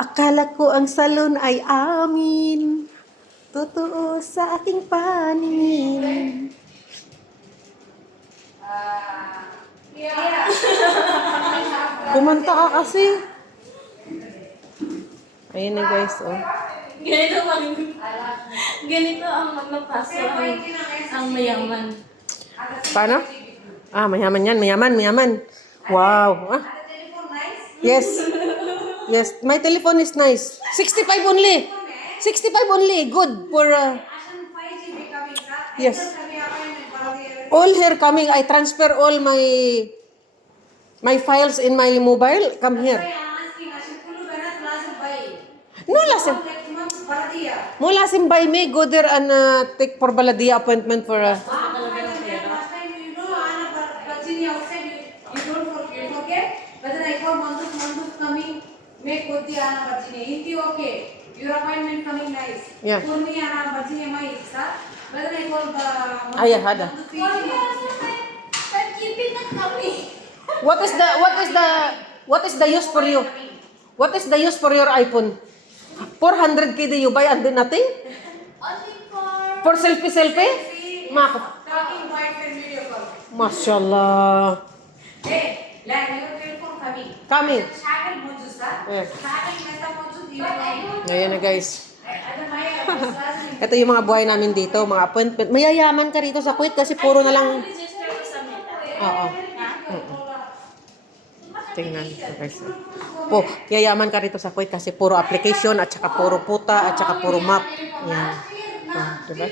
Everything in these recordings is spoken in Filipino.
Akala ko ang salon ay amin. Totoo sa aking paningin. Kumanta ka kasi. Ayun na guys, oh. Ganito ang ganito ang mapapasok ang, ang mayaman. Paano? Ah, mayaman yan, mayaman, mayaman. Wow. Ah. Yes. Yes, my telephone is nice. 65 only. 65 only. Good for uh, Yes. all here coming. I transfer all my my files in my mobile. Come here. No, lasim. Mo lasim by me. Go there and uh, take for Baladia appointment for uh, Okay. Your appointment coming nice. Yeah. Whether I call the. Ah, yeah, hada. It coming. What is the what is the what is the use for you? What is the use for your iPhone? 400k do you buy and do nothing? Only for... For selfie selfie? Mak Talking white and video call. Mashallah. Hey, like your telephone coming. Coming. Shackle Eh. Ayan na guys. Maya. Ito yung mga buhay namin dito, mga appointment. Mayayaman ka rito sa Kuwait kasi puro na lang... Oo. Mm-mm. Tingnan ko guys. Po, yayaman ka rito sa Kuwait kasi puro application at saka puro puta at saka puro map. Yan. Oh, diba?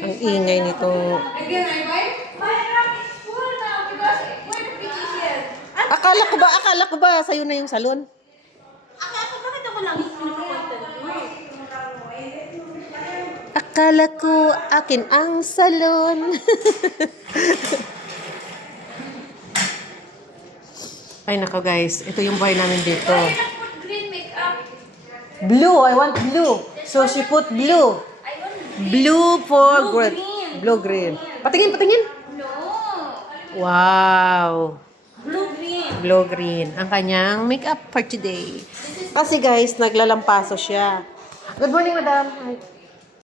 Ang ingay nito. Again I buy. My app is full now because we're the PTCL. Akala ko ba, akala ko ba sa'yo na yung salon? Akala ko akin ang salon. Ay nako guys, ito yung buhay namin dito. Blue, I want blue. So she put blue. Blue for Blue green. green. Blue green. Patingin, patingin. No. Wow. Blue green. Blue green. Ang kanyang makeup for today. Kasi guys, naglalampaso siya. Good morning, madam. Hi.